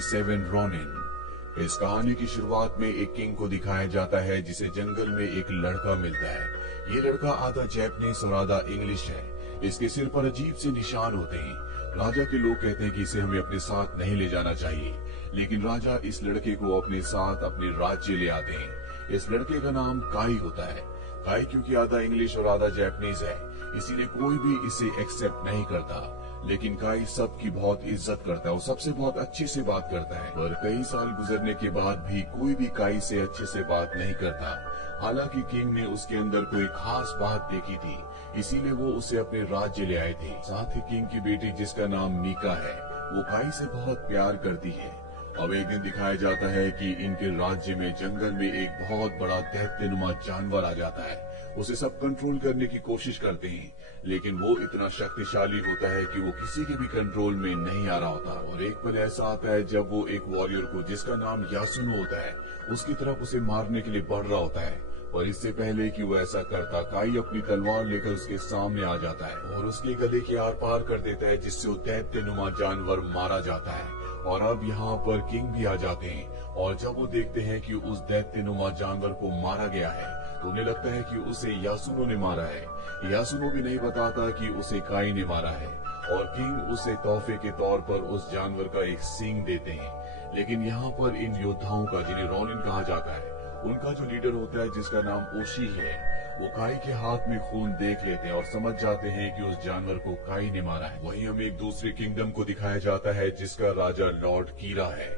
27 Ronin. इस कहानी की शुरुआत में एक किंग को दिखाया जाता है जिसे जंगल में एक लड़का मिलता है। ये लड़का आधा जैपनीज और आधा इंग्लिश है। इसके सिर पर अजीब से निशान होते हैं। राजा के लोग कहते हैं कि इसे हमें अपने साथ नहीं ले जाना चाहिए, लेकिन राजा इस लड़के को अपने साथ अपने राज्य ले आते हैं। इस लड़के का नाम काई होता है। काई क्योंकि आधा इंग्लिश और आधा जैपनीज है, इसीलिए कोई भी इसे एक्सेप्ट नहीं करता। लेकिन काई सबकी बहुत इज्जत करता है और सबसे बहुत अच्छे से बात करता है। पर कई साल गुजरने के बाद भी कोई भी काई से अच्छे से बात नहीं करता। हालांकि किंग ने उसके अंदर कोई खास बात देखी थी, इसीलिए वो उसे अपने राज्य ले आए थे। साथ ही किंग की बेटी जिसका नाम मीका है, वो काई से बहुत प्यार करती है। अब एक दिन दिखाया जाता है कि इनके राज्य में जंगल में एक बहुत बड़ा दैत्यनुमा जानवर आ जाता है। उसे सब कंट्रोल करने की कोशिश करते हैं, लेकिन वो इतना शक्तिशाली होता है कि वो किसी के भी कंट्रोल में नहीं आ रहा होता। और एक पल ऐसा आता है जब वो एक वॉरियर को जिसका नाम यासुनो होता है, उसकी तरफ उसे मारने के लिए बढ़ रहा होता है। और इससे पहले कि वो ऐसा करता, काई अपनी तलवार लेकर उसके सामने आ जाता है और उसके गले के आर पार कर देता है, जिससे वो दैत्यनुमा जानवर मारा जाता है। और अब यहाँ पर किंग भी आ जाते हैं और जब वो देखते हैं कि उस दैत्यनुमा जानवर को मारा गया है, तो उन्हें लगता है कि उसे यासुनो ने मारा है। यासुनो भी नहीं बताता कि उसे काई ने मारा है और किंग उसे तोहफे के तौर पर उस जानवर का एक सींग देते हैं। लेकिन यहाँ पर इन योद्धाओं का, जिन्हें रोनिन कहा जाता है, उनका जो लीडर होता है जिसका नाम ओशी है, वो काई के हाथ में खून देख लेते हैं और समझ जाते हैं कि उस जानवर को काई ने मारा है। वहीं हमें एक दूसरे किंगडम को दिखाया जाता है जिसका राजा लॉर्ड कीरा है।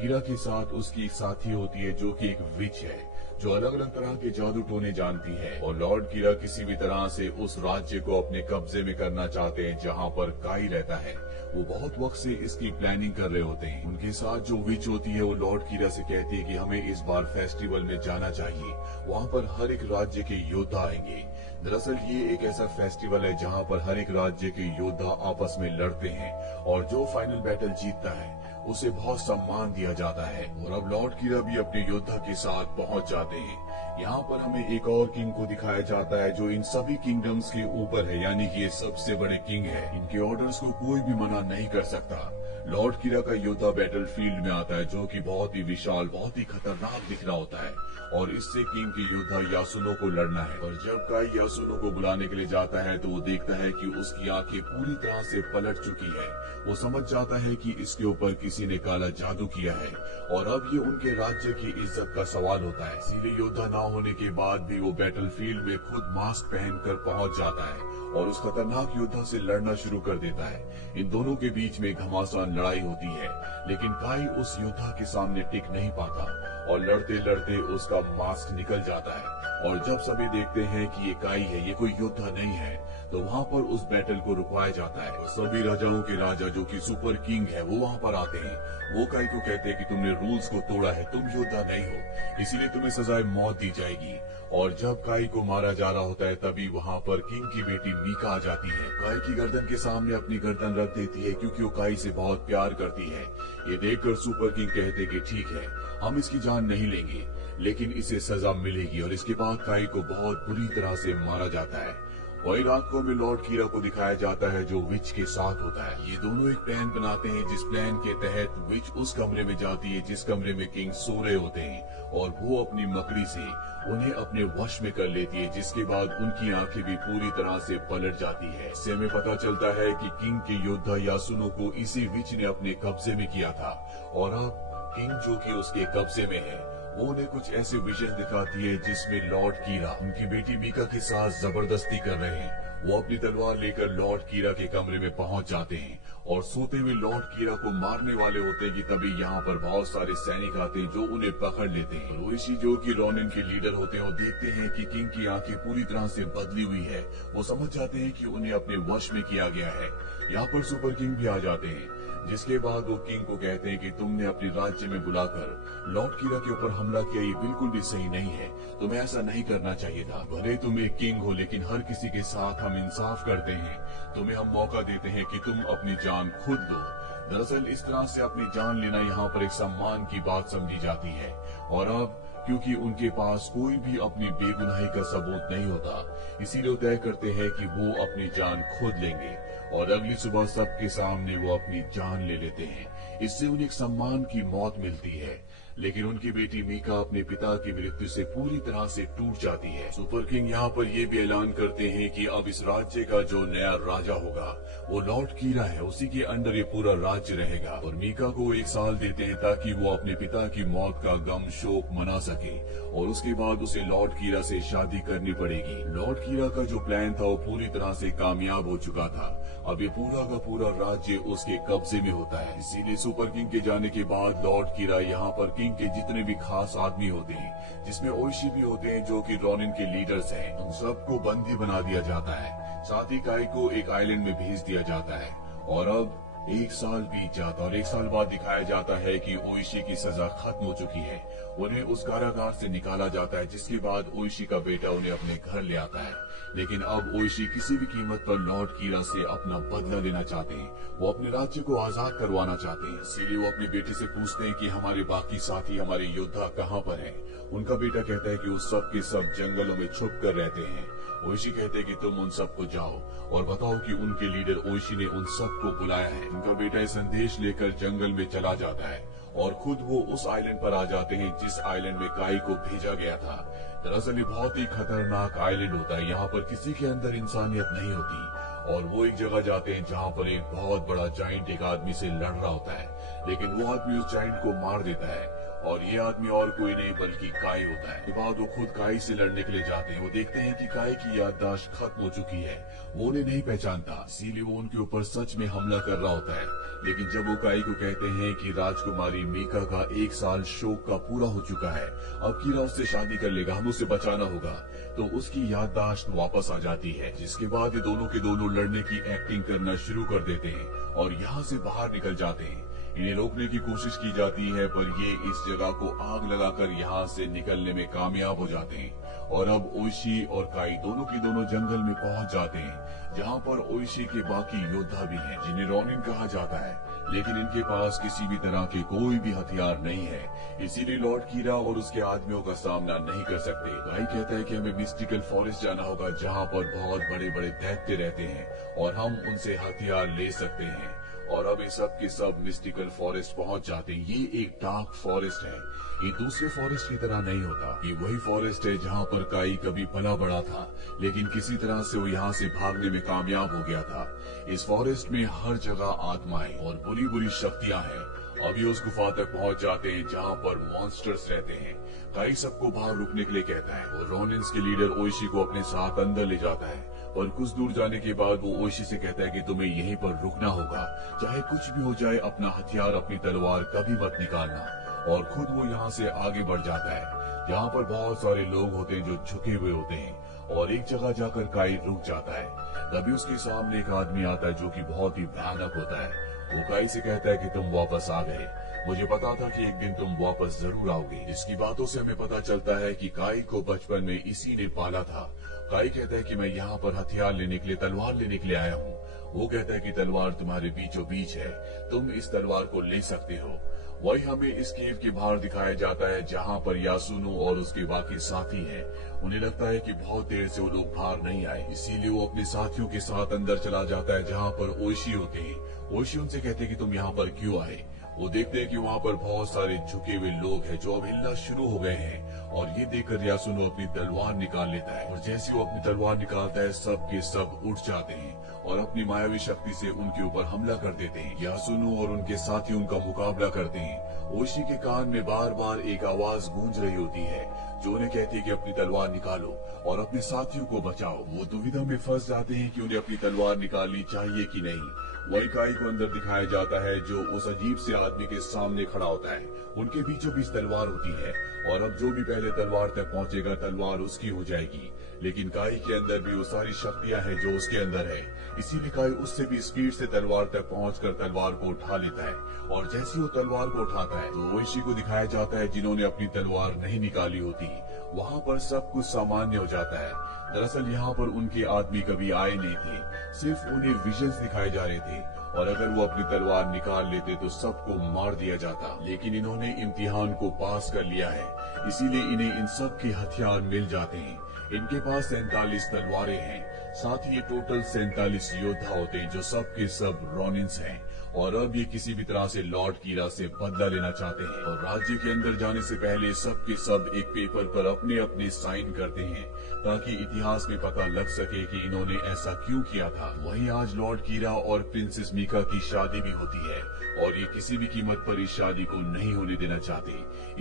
कीरा के साथ उसकी एक साथी होती है जो कि एक विच है, जो अलग अलग तरह के जादू टोने जानती है। और लॉर्ड कीरा किसी भी तरह से उस राज्य को अपने कब्जे में करना चाहते हैं जहाँ पर काई रहता है। वो बहुत वक्त से इसकी प्लानिंग कर रहे होते हैं। उनके साथ जो विच होती है वो लॉर्ड कीरा से कहती है कि हमें इस बार फेस्टिवल में जाना चाहिए, वहाँ पर हर एक राज्य के योद्धा आएंगे। दरअसल ये एक ऐसा फेस्टिवल है जहाँ पर हर एक राज्य के योद्धा आपस में लड़ते हैं और जो फाइनल बैटल जीतता है उसे बहुत सम्मान दिया जाता है। और अब लॉर्ड कीरा भी अपने योद्धा के साथ पहुंच जाते हैं। यहाँ पर हमें एक और किंग को दिखाया जाता है जो इन सभी किंगडम्स के ऊपर है, यानी कि ये सबसे बड़े किंग है। इनके ऑर्डर्स को कोई भी मना नहीं कर सकता। लॉर्ड कीरा का योद्धा बैटल फील्ड में आता है जो कि बहुत ही विशाल, बहुत ही खतरनाक दिख रहा होता है और इससे किंग के योद्धा यासुनो को लड़ना है। और जब काई यासुनो को बुलाने के लिए जाता है तो वो देखता है कि उसकी आंखें पूरी तरह से पलट चुकी है। वो समझ जाता है कि इसके ऊपर किसी ने काला जादू किया है और अब ये उनके राज्य की इज्जत का सवाल होता है। इसीलिए योद्धा ना होने के बाद भी वो बैटल फील्ड में खुद मास्क पहनकर पहुंच जाता है और उस खतरनाक योद्धा से लड़ना शुरू कर देता है। इन दोनों के बीच में घमासान लड़ाई होती है, लेकिन काई उस योद्धा के सामने टिक नहीं पाता और लड़ते लड़ते उसका मास्क निकल जाता है। और जब सभी देखते हैं कि ये काई है, ये कोई योद्धा नहीं है, तो वहाँ पर उस बैटल को रुकवाया जाता है। और सभी राजाओं के राजा जो कि सुपर किंग है वो वहाँ पर आते हैं। वो काई को कहते हैं कि तुमने रूल्स को तोड़ा है, तुम योद्धा नहीं हो, इसीलिए तुम्हें सजाए मौत दी जाएगी। और जब काई को मारा जा रहा होता है तभी वहाँ पर किंग की बेटी मीका आ जाती है। काई की गर्दन के सामने अपनी गर्दन रख देती है क्योंकि वो काई से बहुत प्यार करती है। ये देखकर सुपर किंग कहते कि ठीक है, हम इसकी जान नहीं लेंगे, लेकिन इसे सजा मिलेगी। और इसके बाद काई को बहुत बुरी तरह से मारा जाता है। वही रात को हमें लॉर्ड कीरा को दिखाया जाता है जो विच के साथ होता है। ये दोनों एक प्लान बनाते हैं जिस प्लान के तहत विच उस कमरे में जाती है जिस कमरे में किंग सो रहे होते हैं और वो अपनी मकड़ी से उन्हें अपने वश में कर लेती है, जिसके बाद उनकी आंखें भी पूरी तरह से पलट जाती है। इससे हमें पता चलता है कि किंग के योद्धा यासुनो को इसी विच ने अपने कब्जे में किया था और अब किंग जो कि उसके कब्जे में है वो उन्हें कुछ ऐसे विजन दिखाती है जिसमें लॉर्ड कीरा उनकी बेटी मीका के साथ जबरदस्ती कर रहे हैं। वो अपनी तलवार लेकर लॉर्ड कीरा के कमरे में पहुंच जाते हैं और सोते हुए लॉर्ड कीरा को मारने वाले होते हैं कि तभी यहाँ पर बहुत सारे सैनिक आते हैं जो उन्हें पकड़ लेते हैं। और ऋषि जो कि रोनिन के लीडर होते हैं और देखते हैं कि किंग की आंखें पूरी तरह से बदली हुई है, वो समझ जाते हैं कि उन्हें अपने वश में किया गया है। यहाँ पर सुपर किंग भी आ जाते हैं, जिसके बाद वो किंग को कहते हैं कि तुमने अपने राज्य में बुलाकर लॉर्ड कीरा के ऊपर हमला किया, ये बिल्कुल भी सही नहीं है, तुम्हें ऐसा नहीं करना चाहिए था। भले तुम एक किंग हो, लेकिन हर किसी के साथ हम इंसाफ करते हैं, तुम्हें हम मौका देते हैं कि तुम अपनी जान खुद दो। दरअसल इस तरह से अपनी जान लेना यहाँ पर एक सम्मान की बात समझी जाती है। और अब क्योंकि उनके पास कोई भी अपनी बेगुनाही का सबूत नहीं होता, इसीलिए तय करते हैं कि वो अपनी जान खुद लेंगे और अगली सुबह सबके सामने वो अपनी जान ले लेते हैं। इससे उन्हें एक सम्मान की मौत मिलती है। लेकिन उनकी बेटी मीका अपने पिता की मृत्यु से पूरी तरह से टूट जाती है। सुपर किंग यहाँ पर यह भी ऐलान करते हैं कि अब इस राज्य का जो नया राजा होगा वो लॉर्ड कीरा है, उसी के अंडर ये पूरा राज्य रहेगा। और मीका को 1 साल देते हैं ताकि वो अपने पिता की मौत का गम शोक मना सके, और उसके बाद उसे लॉर्ड कीरा से शादी करनी पड़ेगी। लॉर्ड कीरा का जो प्लान था वो पूरी तरह से कामयाब हो चुका था। अब ये पूरा का पूरा राज्य उसके कब्जे में होता है। इसीलिए सुपर किंग के जाने के बाद लॉर्ड कीरा यहाँ पर किंग के जितने भी खास आदमी होते हैं, जिसमें ओइशी भी होते हैं जो कि रोनिन के लीडर्स हैं, उन सबको बंदी बना दिया जाता है। साथ ही काई को एक आइलैंड में भेज दिया जाता है। और अब 1 साल बीत जाता और 1 साल बाद दिखाया जाता है कि ओइशी की सजा खत्म हो चुकी है। उन्हें उस कारागार से निकाला जाता है, जिसके बाद ओइशी का बेटा उन्हें अपने घर ले आता है। लेकिन अब ओइशी किसी भी कीमत पर लॉर्ड कीरा से अपना बदला लेना चाहते हैं। वो अपने राज्य को आजाद करवाना चाहते हैं। इसीलिए वो अपने बेटे से पूछते हैं कि हमारे बाकी साथी, हमारे योद्धा कहाँ पर हैं? उनका बेटा कहता है कि वो सब के सब जंगलों में छुप कर रहते हैं। ओइशी कहते हैं कि तुम उन सबको जाओ और बताओ कि उनके लीडर ओइशी ने उन सबको बुलाया है। उनका बेटा संदेश लेकर जंगल में चला जाता है और खुद वो उस आइलैंड पर आ जाते हैं जिस आइलैंड में काई को भेजा गया था। दरअसल ये बहुत ही खतरनाक आइलैंड होता है। यहाँ पर किसी के अंदर इंसानियत नहीं होती। और वो एक जगह जाते हैं जहाँ पर एक बहुत बड़ा जाइंट एक आदमी से लड़ रहा होता है, लेकिन वो आदमी उस जाइंट को मार देता है। और ये आदमी और कोई नहीं बल्कि काई होता है। के बाद वो खुद काई से लड़ने के लिए जाते हैं। वो देखते हैं कि काई की याददाश्त खत्म हो चुकी है, वो उन्हें नहीं पहचानता। इसीलिए वो उनके ऊपर सच में हमला कर रहा होता है। लेकिन जब वो काई को कहते हैं कि राजकुमारी मीका का 1 साल शोक का पूरा हो चुका है, अब कीरा उससे शादी कर लेगा, हमें उसे बचाना होगा, तो उसकी याददाश्त वापस आ जाती है। जिसके बाद ये दोनों के दोनों लड़ने की एक्टिंग करना शुरू कर देते हैं और यहाँ से बाहर निकल जाते हैं। इन्हें रोकने की कोशिश की जाती है, पर ये इस जगह को आग लगाकर यहाँ से निकलने में कामयाब हो जाते हैं। और अब ओइशी और काई दोनों की दोनों जंगल में पहुंच जाते हैं, जहाँ पर ओइशी के बाकी योद्धा भी हैं, जिन्हें रोनिन कहा जाता है। लेकिन इनके पास किसी भी तरह के कोई भी हथियार नहीं है, इसीलिए लॉर्ड कीरा और उसके आदमियों का सामना नहीं कर सकते। काई कहता है कि हमें मिस्टिकल फॉरेस्ट जाना होगा, जहाँ पर बहुत बड़े बड़े दैत्य रहते हैं और हम उनसे हथियार ले सकते हैं। और अब ये सब के सब मिस्टिकल फॉरेस्ट पहुंच जाते हैं। ये एक डार्क फॉरेस्ट है, ये दूसरे फॉरेस्ट की तरह नहीं होता। ये वही फॉरेस्ट है जहाँ पर काई कभी पला बड़ा था, लेकिन किसी तरह से वो यहाँ से भागने में कामयाब हो गया था। इस फॉरेस्ट में हर जगह आत्माएं और बुरी बुरी शक्तियां हैं। अभी उस गुफा तक पहुंच जाते हैं जहाँ पर मॉन्स्टर्स रहते हैं। काई सबको बाहर रुकने के लिए कहता है और रोनिन्स के लीडर ओइशी को अपने साथ अंदर ले जाता है। और कुछ दूर जाने के बाद वो ओइशी से कहता है कि तुम्हें यहीं पर रुकना होगा, चाहे कुछ भी हो जाए, अपना हथियार अपनी तलवार कभी मत निकालना। और खुद वो यहाँ से आगे बढ़ जाता है। यहाँ पर बहुत सारे लोग होते हैं जो झुके हुए होते हैं, और एक जगह जाकर काई रुक जाता है। तभी उसके सामने एक आदमी आता है जो कि बहुत ही भयानक होता है। वो काई से कहता है कि तुम वापस आ गए, मुझे पता था कि एक दिन तुम वापस जरूर आओगे। इसकी बातों से हमें पता चलता है कि काई को बचपन में इसी ने पाला था। काई कहता है कि मैं यहाँ पर हथियार लेने के लिए, तलवार लेने के लिए आया हूँ। वो कहता है कि तलवार तुम्हारे बीचों बीच है, तुम इस तलवार को ले सकते हो। वही हमें इस केव के बाहर दिखाया जाता है जहाँ पर यासुनो और उसके बाकी साथी हैं। उन्हें लगता है कि बहुत देर से वो लोग बाहर नहीं आए, इसीलिए वो अपने साथियों के साथ अंदर चला जाता है जहाँ पर ओइशी होते हैं। ओइशी उनसे कहते हैं कि तुम यहाँ पर क्यों आए। वो देखते हैं कि वहाँ पर बहुत सारे झुके हुए लोग हैं जो अब हिलना शुरू हो गए हैं। और ये देखकर यासुनो अपनी तलवार निकाल लेता है, और जैसे वो अपनी तलवार निकालता है सब के सब उठ जाते हैं और अपनी मायावी शक्ति से उनके ऊपर हमला कर देते हैं। यासुनो और उनके साथी उनका मुकाबला करते हैं। ओइशी के कान में बार बार एक आवाज गूंज रही होती है जो उन्हें कहती है कि अपनी तलवार निकालो और अपने साथियों को बचाओ। वो दुविधा में फंस जाते हैं कि उन्हें अपनी तलवार निकालनी चाहिए कि नहीं। वही काई को अंदर दिखाया जाता है जो उस अजीब से आदमी के सामने खड़ा होता है। उनके बीचों बीच तलवार होती है, और अब जो भी पहले तलवार तक पहुंचेगा तलवार उसकी हो जाएगी। लेकिन काई के अंदर भी वो सारी शक्तियां हैं जो उसके अंदर है, इसीलिए काई उससे भी स्पीड से तलवार तक पहुंचकर तलवार को उठा लेता है। और जैसे वो तलवार को उठाता है तो ओइशी को दिखाया जाता है जिन्होंने अपनी तलवार नहीं निकाली होती। वहाँ पर सब कुछ सामान्य हो जाता है। दरअसल यहाँ पर उनके आदमी कभी आए नहीं थे, सिर्फ उन्हें विजन्स दिखाए जा रहे थे, और अगर वो अपनी तलवार निकाल लेते तो सबको मार दिया जाता। लेकिन इन्होंने इम्तिहान को पास कर लिया है, इसीलिए इन्हें इन सब के हथियार मिल जाते हैं। इनके पास 47 तलवारें हैं, साथ ही ये टोटल 47 योद्धा होते हैं जो सब के सब रोनिन्स हैं। और अब ये किसी भी तरह से लॉर्ड कीरा से बदला लेना चाहते हैं और राज्य के अंदर जाने से पहले सब के सब एक पेपर पर अपने अपने साइन करते हैं ताकि इतिहास में पता लग सके कि इन्होंने ऐसा क्यों किया था। वहीं आज लॉर्ड कीरा और प्रिंसेस मीका की शादी भी होती है और ये किसी भी कीमत पर इस शादी को नहीं होने देना चाहते,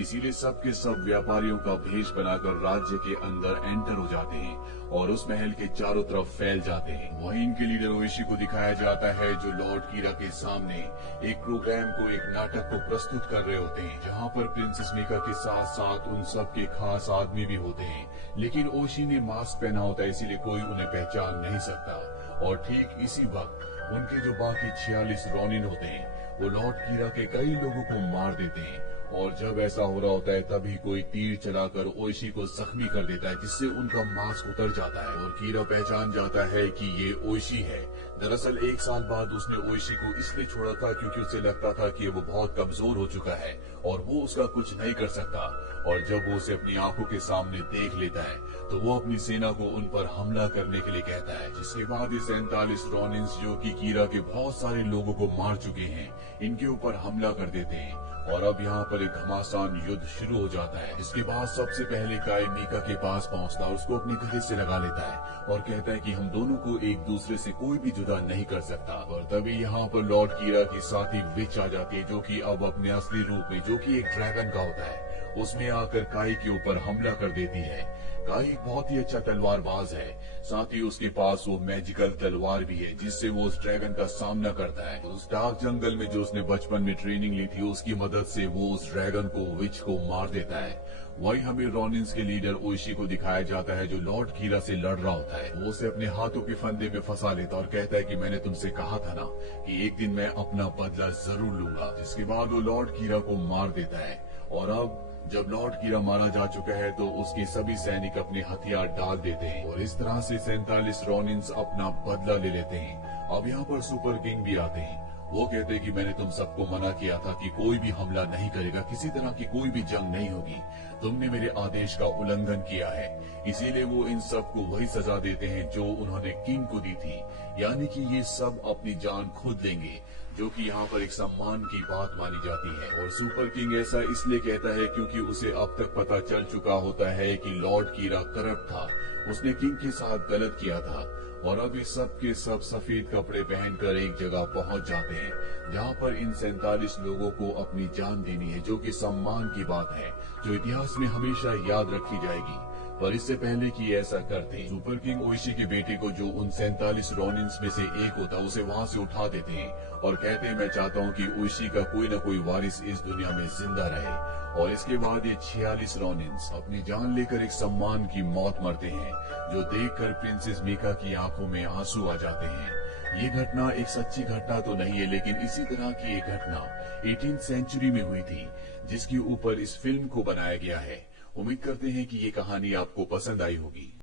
इसीलिए सब के सब व्यापारियों का भेष बनाकर राज्य के अंदर एंटर हो जाते हैं और उस महल के चारों तरफ फैल जाते हैं। वहीं इनके लीडर ओइशी को दिखाया जाता है जो लॉर्ड कीरा के सामने एक प्रोग्राम को, एक नाटक को प्रस्तुत कर रहे होते हैं, जहां पर प्रिंसेस मीका के साथ साथ उन सब के खास आदमी भी होते हैं। लेकिन ओइशी ने मास्क पहना होता है, इसीलिए कोई उन्हें पहचान नहीं सकता। और ठीक इसी वक्त उनके जो बाकी 46 रॉनिन होते हैं वो लॉर्ड कीरा के कई लोगों को मार देते हैं और जब ऐसा हो रहा होता है तभी कोई तीर चलाकर ओइशी को जख्मी कर देता है, जिससे उनका मास्क उतर जाता है और कीरा पहचान जाता है कि ये ओइशी है। दरअसल 1 साल बाद उसने ओइशी को इसलिए छोड़ा था क्योंकि उसे लगता था कि वो बहुत कमजोर हो चुका है और वो उसका कुछ नहीं कर सकता। और जब वो उसे अपनी आंखों के सामने देख लेता है तो वो अपनी सेना को उन पर हमला करने के लिए कहता है, जिसके बाद ये 47 रॉनिन्स जो कि कीरा के बहुत सारे लोगों को मार चुके हैं, इनके ऊपर हमला कर देते हैं और अब यहाँ पर एक घमासान युद्ध शुरू हो जाता है। इसके बाद सबसे पहले काई मीका के पास पहुँचता है, उसको अपने गले से लगा लेता है और कहता है कि हम दोनों को एक दूसरे से कोई भी जुदा नहीं कर सकता। और तभी यहाँ पर लॉर्ड कीरा की साथी विच आ जाती है, जो कि अब अपने असली रूप में, जो कि एक ड्रैगन का होता है, उसमें आकर काई के ऊपर हमला कर देती है। काई बहुत ही अच्छा तलवारबाज है, साथ ही उसके पास वो मैजिकल तलवार भी है जिससे वो उस ड्रैगन का सामना करता है। उस डार्क जंगल में जो उसने बचपन में ट्रेनिंग ली थी, उसकी मदद से वो उस ड्रैगन को, विच को मार देता है। वही हमें रॉनिन्स के लीडर ओइशी को दिखाया जाता है जो लॉर्ड कीरा से लड़ रहा होता है। वो उसे अपने हाथों के फंदे में फंसा लेता और कहता है कि मैंने तुमसे कहा था ना कि एक दिन मैं अपना बदला जरूर लूंगा। जिसके बाद वो लॉर्ड कीरा को मार देता है और अब जब लॉर्ड कीरा मारा जा चुका है तो उसके सभी सैनिक अपने हथियार डाल देते हैं और इस तरह से 47 रॉनिन्स अपना बदला ले लेते हैं। अब यहाँ पर सुपर किंग भी आते हैं। वो कहते हैं कि मैंने तुम सबको मना किया था कि कोई भी हमला नहीं करेगा, किसी तरह की कोई भी जंग नहीं होगी। तुमने मेरे आदेश का उल्लंघन किया है, इसीलिए वो इन सबको वही सजा देते हैं जो उन्होंने किंग को दी थी, यानी कि ये सब अपनी जान खुद लेंगे, जो कि यहाँ पर एक सम्मान की बात मानी जाती है। और सुपर किंग ऐसा इसलिए कहता है क्योंकि उसे अब तक पता चल चुका होता है कि लॉर्ड कीरा करप्ट था, उसने किंग के साथ गलत किया था। और अब ये सब के सब सफेद कपड़े पहनकर एक जगह पहुंच जाते हैं जहां पर इन 47 लोगों को अपनी जान देनी है, जो कि सम्मान की बात है, जो इतिहास में हमेशा याद रखी जाएगी। पर इससे पहले कि ऐसा करते, सुपर किंग ओइशी के बेटे को, जो उन 47 रॉनिन्स में से एक होता, उसे वहां से उठा देते हैं और कहते हैं मैं चाहता हूं कि ओइशी का कोई न कोई वारिस इस दुनिया में जिंदा रहे। और इसके बाद ये 46 रॉनिन्स अपनी जान लेकर एक सम्मान की मौत मरते हैं, जो देखकर प्रिंसेस मीका की आंखों में आंसू आ जाते हैं। ये घटना एक सच्ची घटना तो नहीं है, लेकिन इसी तरह की एक घटना 18th सेंचुरी में हुई थी, जिसके ऊपर इस फिल्म को बनाया गया है। उम्मीद करते हैं कि ये कहानी आपको पसंद आई होगी।